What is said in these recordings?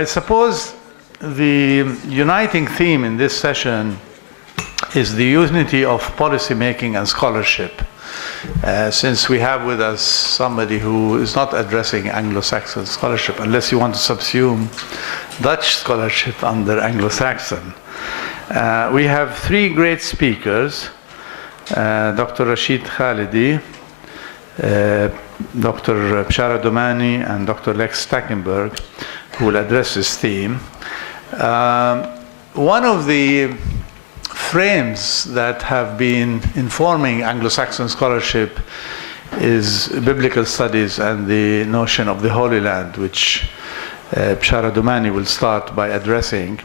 I suppose the uniting theme in this session is the unity of policymaking and scholarship. Since we have with us somebody who is not addressing Anglo-Saxon scholarship, unless you want to subsume Dutch scholarship under Anglo-Saxon. We have three great speakers, Dr. Rashid Khalidi, Dr. Bshara Domani, and Dr. Lex Stackenberg, who will address this theme. One of the frames that have been informing Anglo-Saxon scholarship is biblical studies and the notion of the Holy Land, which Bshara Domani will start by addressing.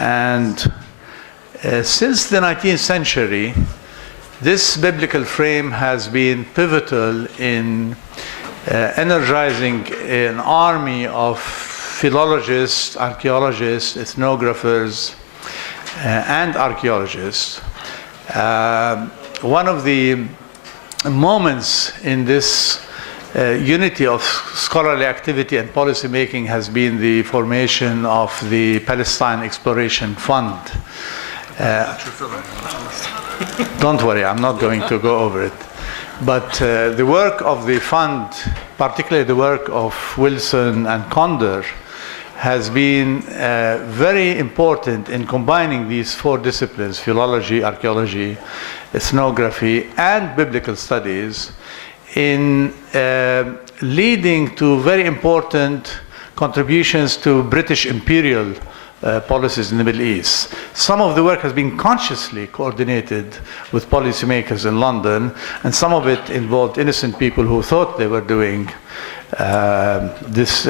And since the 19th century, this biblical frame has been pivotal in energizing an army of philologists, archaeologists, ethnographers, and archaeologists. One of the moments in this unity of scholarly activity and policy making has been the formation of the Palestine Exploration Fund. Don't worry, I'm not going to go over it. But the work of the fund, particularly the work of Wilson and Conder, has been very important in combining these four disciplines, philology, archaeology, ethnography, and biblical studies, in leading to very important contributions to British imperial policies in the Middle East. Some of the work has been consciously coordinated with policymakers in London, and some of it involved innocent people who thought they were doing this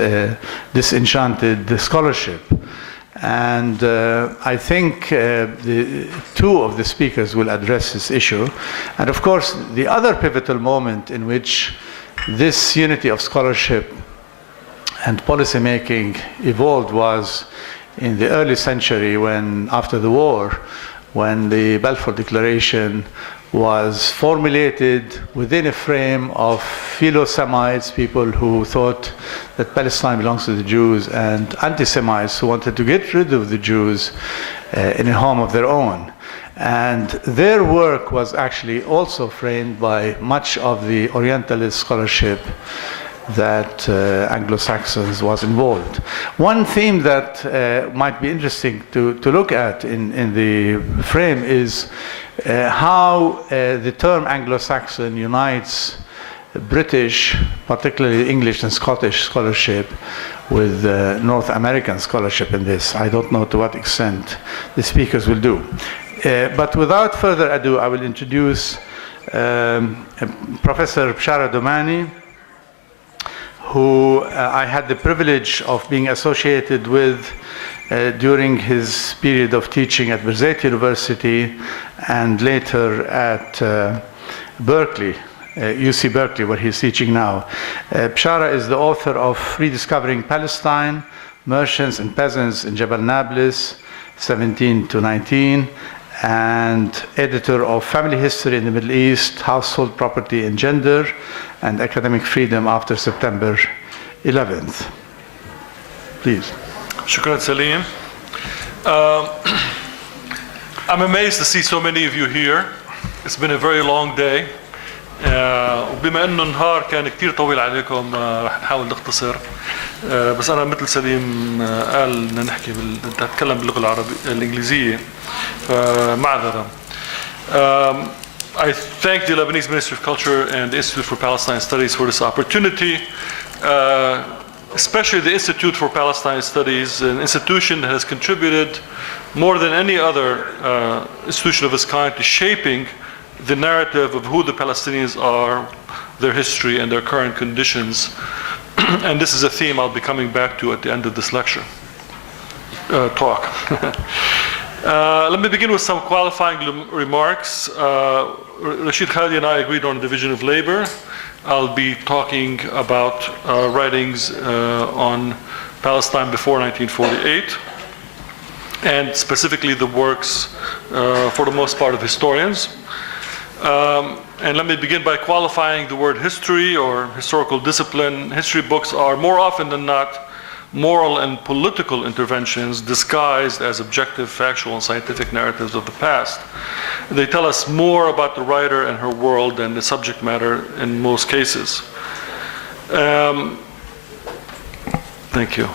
enchanted scholarship. And I think the two of the speakers will address this issue. And of course, the other pivotal moment in which this unity of scholarship and policymaking evolved was in the early century, when, after the war, when the Balfour Declaration was formulated within a frame of philo-Semites, people who thought that Palestine belongs to the Jews, and anti-Semites who wanted to get rid of the Jews in a home of their own. And their work was actually also framed by much of the Orientalist scholarship that Anglo-Saxons was involved. One theme that might be interesting to look at in the frame is how the term Anglo-Saxon unites British, particularly English and Scottish scholarship, with North American scholarship in this. I don't know to what extent the speakers will do. But without further ado, I will introduce Professor Bshara Domani, who I had the privilege of being associated with during his period of teaching at Birzeit University and later at Berkeley, UC Berkeley, where he's teaching now. Bshara is the author of Rediscovering Palestine, Merchants and Peasants in Jabal Nablus, 17 to 19, and editor of Family History in the Middle East, Household Property and Gender, and Academic Freedom After September 11th. Please. Shukran Salim. I'm amazed to see so many of you here. It's been a very long day. وبما انه النهار كان كتير طويل عليكم رح نحاول نختصر. بس انا مثل سليم قال بدنا نحكي نتكلم باللغه العربيه الانجليزيه فمعذره. I thank the Lebanese Ministry of Culture and the Institute for Palestine Studies for this opportunity, especially the Institute for Palestine Studies, an institution that has contributed more than any other institution of its kind to shaping the narrative of who the Palestinians are, their history, and their current conditions. And this is a theme I'll be coming back to at the end of this lecture, talk. Let me begin with some qualifying remarks. Rashid Khalidi and I agreed on a division of labor. I'll be talking about writings on Palestine before 1948, and specifically the works, for the most part, of historians. And let me begin by qualifying the word history or historical discipline. History books are more often than not moral and political interventions disguised as objective, factual, and scientific narratives of the past. They tell us more about the writer and her world than the subject matter in most cases. Thank you.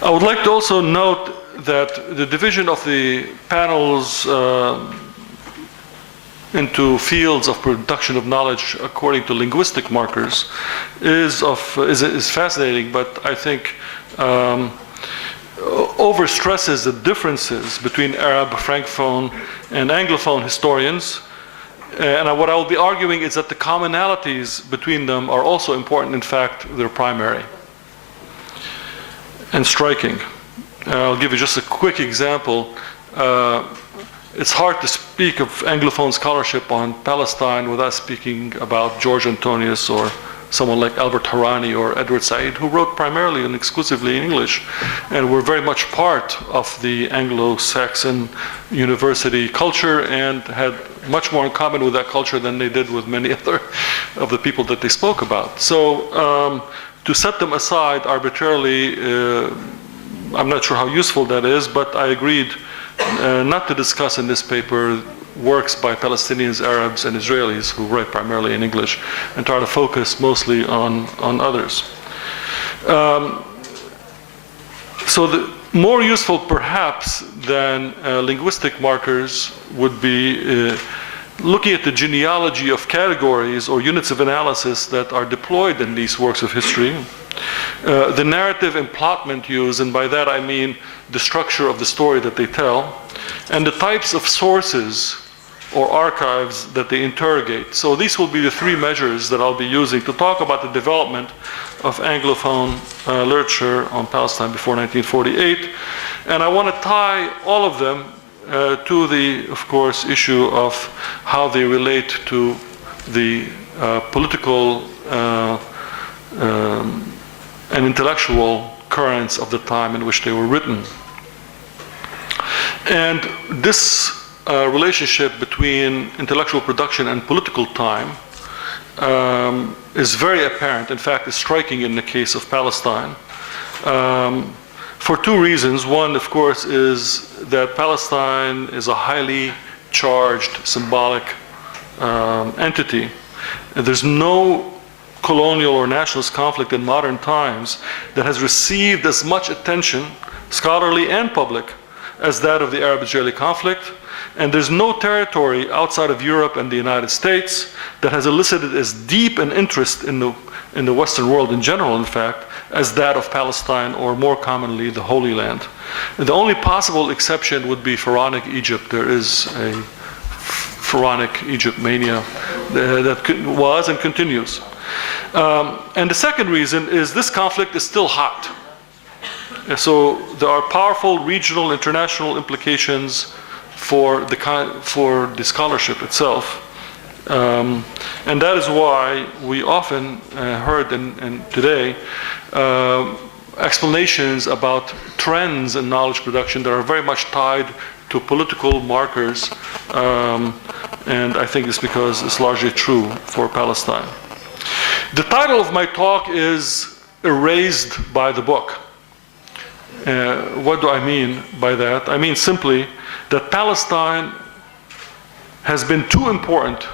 I would like to also note that the division of the panels into fields of production of knowledge according to linguistic markers is fascinating, but I think overstresses the differences between Arab, Francophone, and Anglophone historians. And what I will be arguing is that the commonalities between them are also important. In fact, they're primary and striking. I'll give you just a quick example. It's hard to speak of Anglophone scholarship on Palestine without speaking about George Antonius or someone like Albert Harani or Edward Said, who wrote primarily and exclusively in English, and were very much part of the Anglo-Saxon university culture and had much more in common with that culture than they did with many other of the people that they spoke about. So to set them aside arbitrarily, I'm not sure how useful that is, but I agreed not to discuss in this paper works by Palestinians, Arabs, and Israelis who write primarily in English, and try to focus mostly on others. So the more useful perhaps than linguistic markers would be looking at the genealogy of categories or units of analysis that are deployed in these works of history, the narrative emplotment used, and by that I mean the structure of the story that they tell, and the types of sources or archives that they interrogate. So these will be the three measures that I'll be using to talk about the development of Anglophone literature on Palestine before 1948. And I want to tie all of them to the, of course, issue of how they relate to the political and intellectual currents of the time in which they were written. And this relationship between intellectual production and political time is very apparent. In fact, it's striking in the case of Palestine. For two reasons. One, of course, is that Palestine is a highly charged symbolic entity. And there's no colonial or nationalist conflict in modern times that has received as much attention, scholarly and public, as that of the Arab-Israeli conflict. And there's no territory outside of Europe and the United States that has elicited as deep an interest in the Western world in general, in fact, as that of Palestine, or more commonly, the Holy Land. And the only possible exception would be Pharaonic Egypt. There is a Pharaonic Egypt mania that was and continues. And the second reason is this conflict is still hot. So there are powerful regional, international implications for the scholarship itself. And that is why we often heard and today explanations about trends in knowledge production that are very much tied to political markers. And I think it's because it's largely true for Palestine. The title of my talk is Erased by the Book. What do I mean by that? I mean simply that Palestine has been too important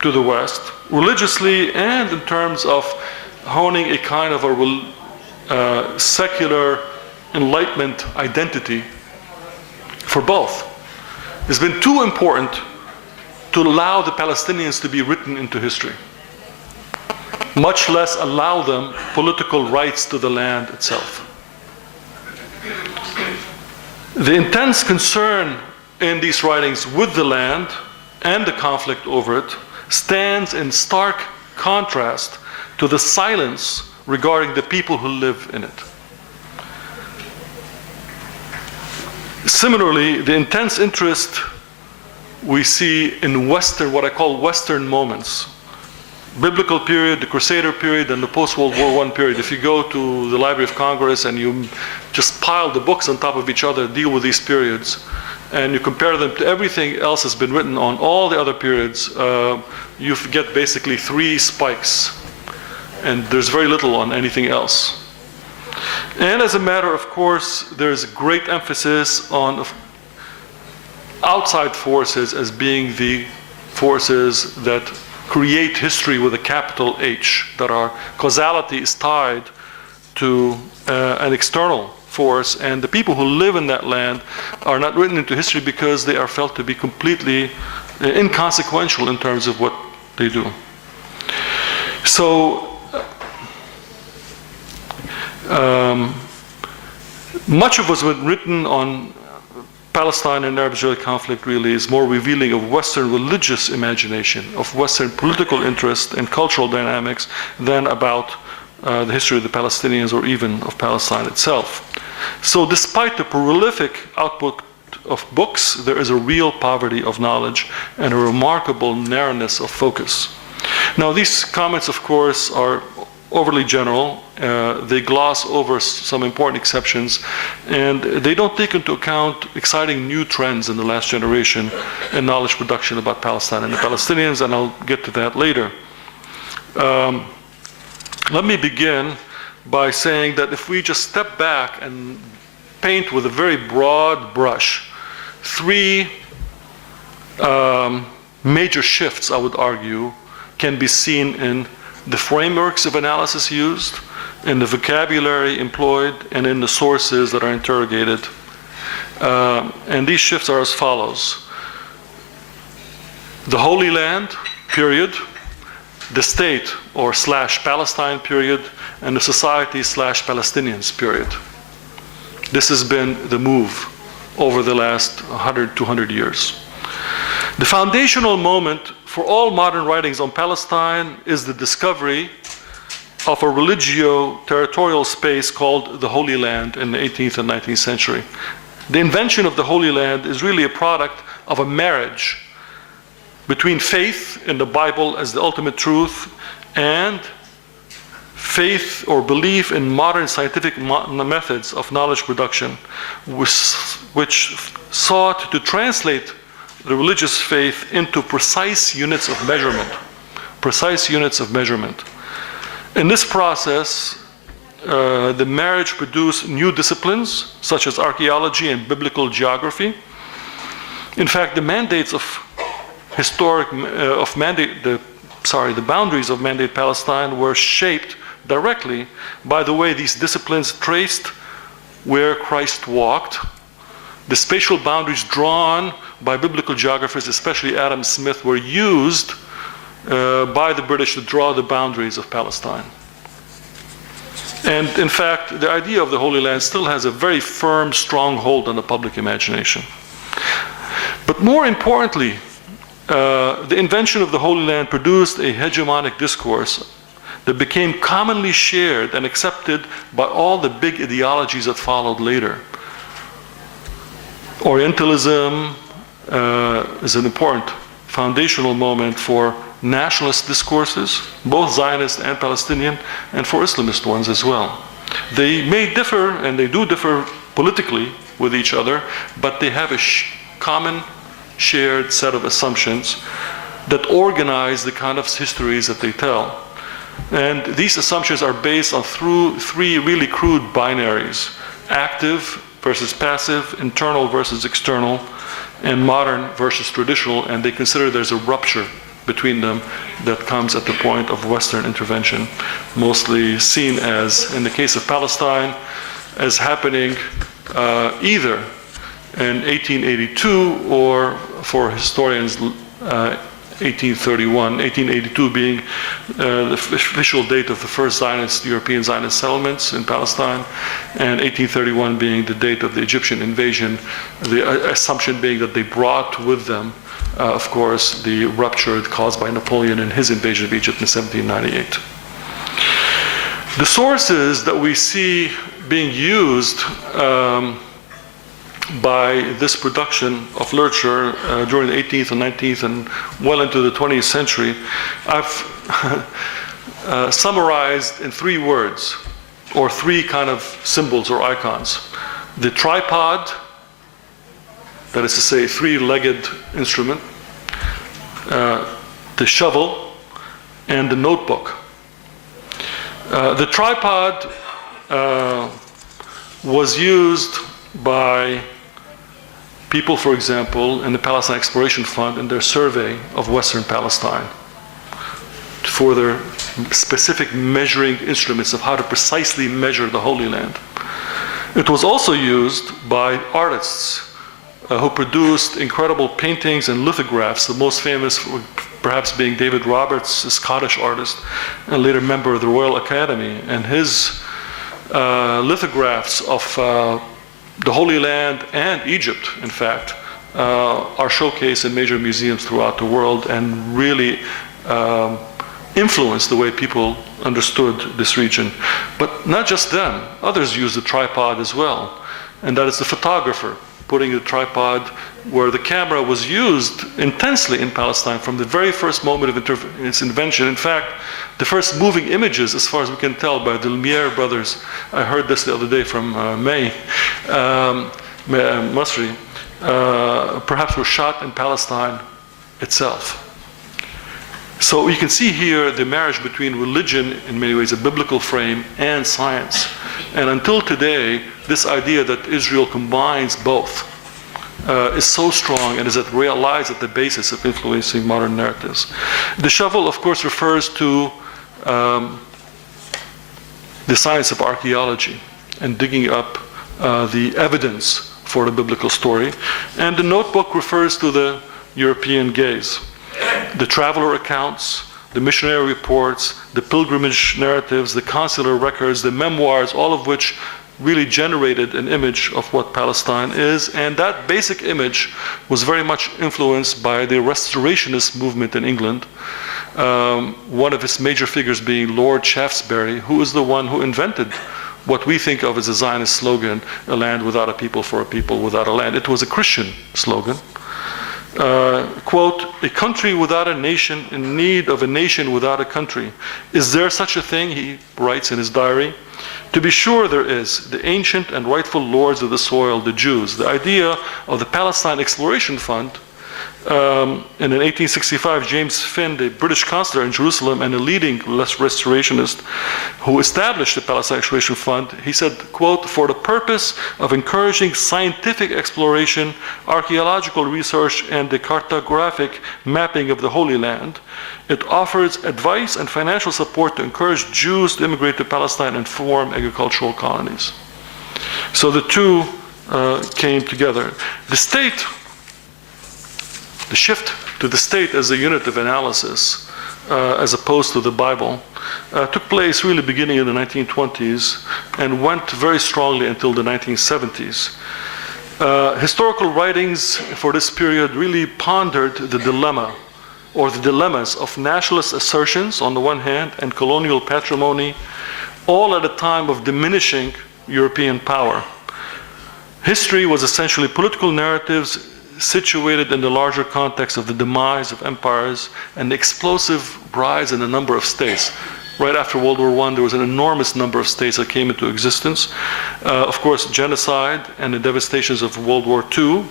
to the West, religiously and in terms of honing a kind of a secular Enlightenment identity for both. It's been too important to allow the Palestinians to be written into history, much less allow them political rights to the land itself. The intense concern in these writings with the land and the conflict over it stands in stark contrast to the silence regarding the people who live in it. Similarly, the intense interest we see in Western, what I call Western moments, biblical period, the Crusader period, and the post-World War I period. If you go to the Library of Congress and you just pile the books on top of each other, deal with these periods, and you compare them to everything else that's been written on all the other periods, you get basically three spikes. And there's very little on anything else. And as a matter of course, there's great emphasis on outside forces as being the forces that create history with a capital H, that our causality is tied to an external force, and the people who live in that land are not written into history because they are felt to be completely inconsequential in terms of what they do. So much of what's been written on Palestine and Arab-Israeli conflict really is more revealing of Western religious imagination, of Western political interest and cultural dynamics than about the history of the Palestinians or even of Palestine itself. So despite the prolific output of books, there is a real poverty of knowledge and a remarkable narrowness of focus. Now these comments, of course, are overly general. They gloss over some important exceptions, and they don't take into account exciting new trends in the last generation in knowledge production about Palestine and the Palestinians, and I'll get to that later. Let me begin by saying that if we just step back and paint with a very broad brush, three major shifts, I would argue, can be seen in the frameworks of analysis used, in the vocabulary employed, and in the sources that are interrogated. And these shifts are as follows. The Holy Land, period, the state or / Palestine, period, and the society / Palestinians, period. This has been the move over the last 100, 200 years. The foundational moment for all modern writings on Palestine is the discovery of a religio-territorial space called the Holy Land in the 18th and 19th century. The invention of the Holy Land is really a product of a marriage between faith in the Bible as the ultimate truth and faith or belief in modern scientific methods of knowledge production, which sought to translate the religious faith into precise units of measurement. Precise units of measurement. In this process, the marriage produced new disciplines such as archaeology and biblical geography. In fact, the mandates of the boundaries of Mandate Palestine were shaped directly by the way these disciplines traced where Christ walked. The spatial boundaries drawn by biblical geographers, especially Adam Smith, were used by the British to draw the boundaries of Palestine. And in fact, the idea of the Holy Land still has a very firm, strong hold on the public imagination. But more importantly, the invention of the Holy Land produced a hegemonic discourse that became commonly shared and accepted by all the big ideologies that followed later. Orientalism is an important foundational moment for nationalist discourses, both Zionist and Palestinian, and for Islamist ones as well. They may differ, and they do differ politically with each other, but they have a common shared set of assumptions that organize the kind of histories that they tell. And these assumptions are based on three really crude binaries: active versus passive, internal versus external, and modern versus traditional, and they consider there's a rupture between them that comes at the point of Western intervention, mostly seen as, in the case of Palestine, as happening either in 1882 or, for historians, 1831, 1882 being the official date of the first European Zionist settlements in Palestine, and 1831 being the date of the Egyptian invasion, the assumption being that they brought with them, of course, the rupture caused by Napoleon and his invasion of Egypt in 1798. The sources that we see being used by this production of literature during the 18th and 19th and well into the 20th century, I've summarized in 3 words, or 3 kind of symbols or icons. The tripod, that is to say, 3-legged instrument, the shovel, and the notebook. The tripod was used by people, for example, in the Palestine Exploration Fund in their survey of Western Palestine for their specific measuring instruments of how to precisely measure the Holy Land. It was also used by artists who produced incredible paintings and lithographs, the most famous perhaps being David Roberts, a Scottish artist, and later member of the Royal Academy. And his lithographs of the Holy Land and Egypt, in fact, are showcased in major museums throughout the world and really influenced the way people understood this region. But not just them, others used the tripod as well. And that is the photographer putting the tripod where the camera was used intensely in Palestine from the very first moment of its invention. In fact, the first moving images, as far as we can tell, by the Lumiere brothers, I heard this the other day from Masri, perhaps were shot in Palestine itself. So you can see here the marriage between religion, in many ways a biblical frame, and science. And until today, this idea that Israel combines both is so strong and is lies at the basis of influencing modern narratives. The shovel, of course, refers to the science of archaeology and digging up the evidence for the biblical story. And the notebook refers to the European gaze. The traveler accounts, the missionary reports, the pilgrimage narratives, the consular records, the memoirs, all of which really generated an image of what Palestine is. And that basic image was very much influenced by the restorationist movement in England. One of its major figures being Lord Shaftesbury, who is the one who invented what we think of as a Zionist slogan, a land without a people for a people without a land. It was a Christian slogan. Quote, a country without a nation in need of a nation without a country. Is there such a thing, he writes in his diary? To be sure there is, the ancient and rightful lords of the soil, the Jews. The idea of the Palestine Exploration Fund, and in 1865, James Finn, the British consular in Jerusalem and a leading restorationist who established the Palestine Exploration Fund, he said, quote, for the purpose of encouraging scientific exploration, archaeological research, and the cartographic mapping of the Holy Land, it offers advice and financial support to encourage Jews to immigrate to Palestine and form agricultural colonies. So the two came together. The state, the shift to the state as a unit of analysis, as opposed to the Bible, took place really beginning in the 1920s and went very strongly until the 1970s. Historical writings for this period really pondered the dilemma or the dilemmas of nationalist assertions on the one hand and colonial patrimony, all at a time of diminishing European power. History was essentially political narratives situated in the larger context of the demise of empires and the explosive rise in the number of states. Right after World War I, there was an enormous number of states that came into existence. Of course, genocide and the devastations of World War II,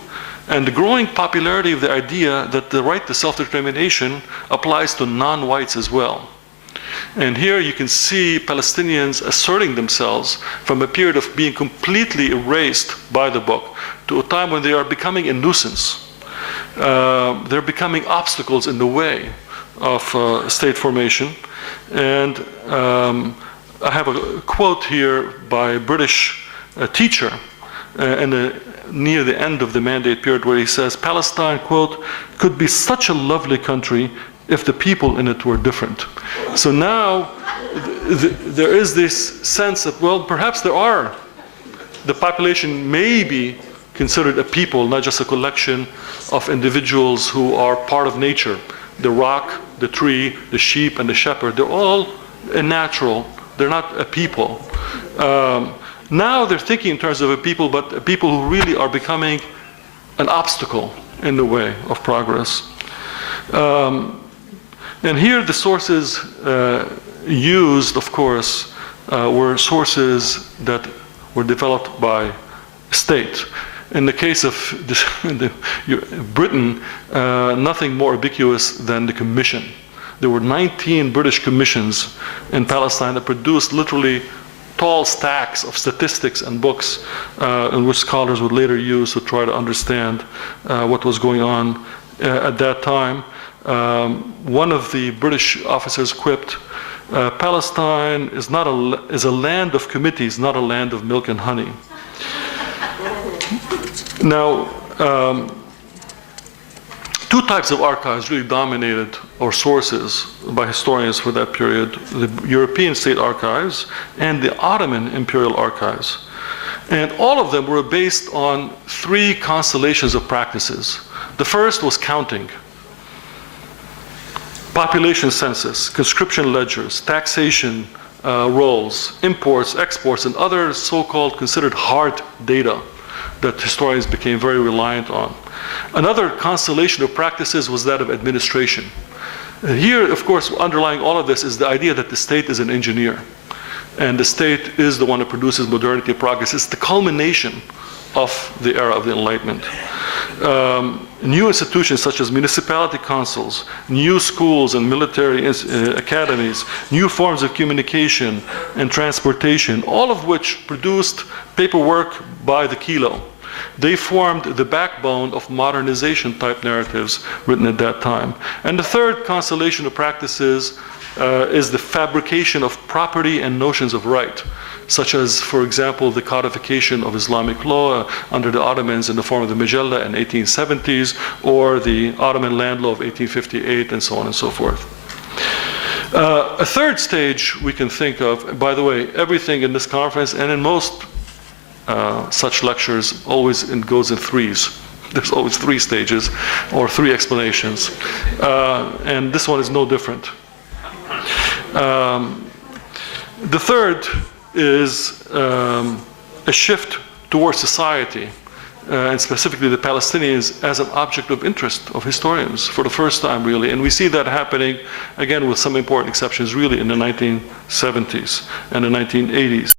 and the growing popularity of the idea that the right to self-determination applies to non-whites as well. And here you can see Palestinians asserting themselves from a period of being completely erased by the book to a time when they are becoming a nuisance. They're becoming obstacles in the way of state formation. And I have a quote here by a British teacher near the end of the mandate period where he says, Palestine, quote, could be such a lovely country if the people in it were different. So now there is this sense that, well, perhaps the population may be considered a people, not just a collection of individuals who are part of nature. The rock, the tree, the sheep, and the shepherd, they're all natural. They're not a people. Now they're thinking in terms of a people, but a people who really are becoming an obstacle in the way of progress. And here the sources used, of course, were sources that were developed by state. In the case of Britain, nothing more ubiquitous than the Commission there were 19 British commissions in Palestine that produced literally tall stacks of statistics and books in which scholars would later use to try to understand what was going on at that time. One of the British officers quipped, Palestine is a land of committees, not a land of milk and honey. Now, two types of archives really dominated, or sources by historians for that period: the European state archives and the Ottoman imperial archives. And all of them were based on three constellations of practices. The first was counting. Population census, conscription ledgers, taxation rolls, imports, exports, and other so-called considered hard data that historians became very reliant on. Another constellation of practices was that of administration. And here, of course, underlying all of this is the idea that the state is an engineer. And the state is the one that produces modernity and progress. It's the culmination of the era of the Enlightenment. New institutions such as municipality councils, new schools and military academies, new forms of communication and transportation, all of which produced paperwork by the kilo. They formed the backbone of modernization type narratives written at that time. And the third constellation of practices is the fabrication of property and notions of right, such as, for example, the codification of Islamic law under the Ottomans in the form of the Majalla in 1870s, or the Ottoman land law of 1858, and so on and so forth. A third stage we can think of, by the way, everything in this conference and in most such lectures always goes in threes. There's always three stages or three explanations. And this one is no different. The third is a shift towards society, and specifically the Palestinians as an object of interest of historians for the first time, really. And we see that happening, again, with some important exceptions, really in the 1970s and the 1980s.